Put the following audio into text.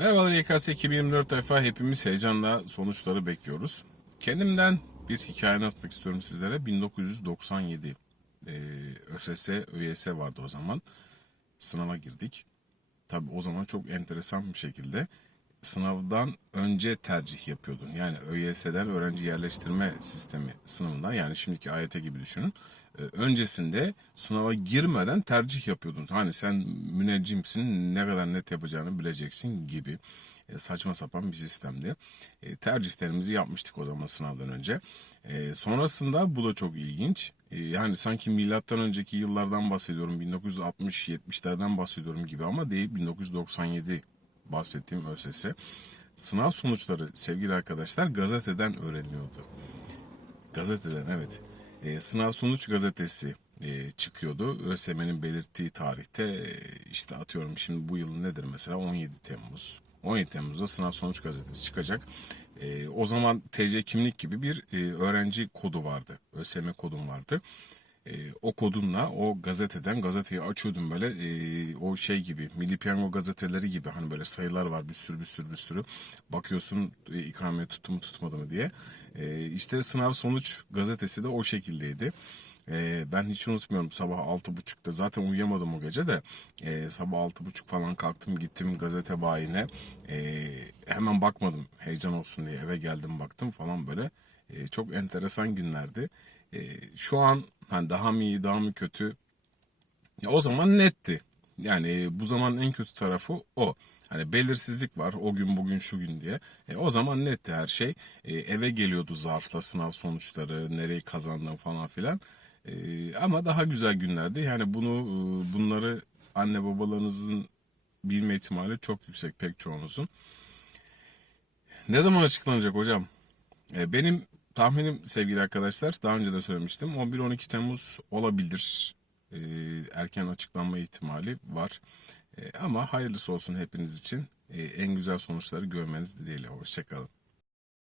Merhabalar YKS 2024 tayfa. Hepimiz heyecanla sonuçları bekliyoruz. Kendimden bir hikaye anlatmak istiyorum sizlere. 1997 e, ÖSS, ÖYS vardı o zaman. Sınava girdik. Tabii o zaman çok enteresan bir şekilde sınavdan önce tercih yapıyordun. Yani ÖYS'den öğrenci yerleştirme sistemi sınavından yani şimdiki AYT gibi düşünün. Ee, öncesinde sınava girmeden tercih yapıyordun. Hani sen müneccimsin ne kadar net yapacağını bileceksin gibi e, saçma sapan bir sistemdi. E, tercihlerimizi yapmıştık o zaman sınavdan önce. Sonrasında bu da çok ilginç. Yani sanki milattan önceki yıllardan bahsediyorum. 1960-70'lerden bahsediyorum gibi ama değil 1997 bahsettiğim ÖSS. Sınav sonuçları sevgili arkadaşlar gazeteden öğreniliyordu. Gazeteden evet. E, sınav sonuç gazetesi e, çıkıyordu. ÖSYM'nin belirttiği tarihte e, işte atıyorum şimdi bu yıl nedir mesela 17 Temmuz. 17 Temmuz'da sınav sonuç gazetesi çıkacak. E, o zaman TC kimlik gibi bir e, öğrenci kodu vardı. ÖSYM kodum vardı. E, o kodunla o gazeteden gazeteyi açıyordum böyle e, o şey gibi Milli Piyango gazeteleri gibi hani böyle sayılar var bir sürü bir sürü bir sürü. Bakıyorsun e, ikramiye tuttu mu tutmadı mı diye. E, işte sınav sonuç gazetesi de o şekildeydi. E, ben hiç unutmuyorum sabah altı buçukta zaten uyuyamadım o gece de. E, sabah altı buçuk falan kalktım gittim gazete bayine. E, hemen bakmadım heyecan olsun diye eve geldim baktım falan böyle. E, çok enteresan günlerdi. E, şu an hani daha mı iyi daha mı kötü ya o zaman netti. Yani bu zaman en kötü tarafı o. Hani belirsizlik var o gün bugün şu gün diye. E, o zaman netti her şey. E, eve geliyordu zarfla sınav sonuçları, nereyi kazandın falan filan. E, ama daha güzel günlerdi. Yani bunu e, bunları anne babalarınızın bilme ihtimali çok yüksek pek çoğunuzun. Ne zaman açıklanacak hocam? E, benim tahminim sevgili arkadaşlar daha önce de söylemiştim 11-12 Temmuz olabilir. E, erken açıklanma ihtimali var. E, ama hayırlısı olsun hepiniz için. E, en güzel sonuçları görmeniz dileğiyle. Hoşçakalın.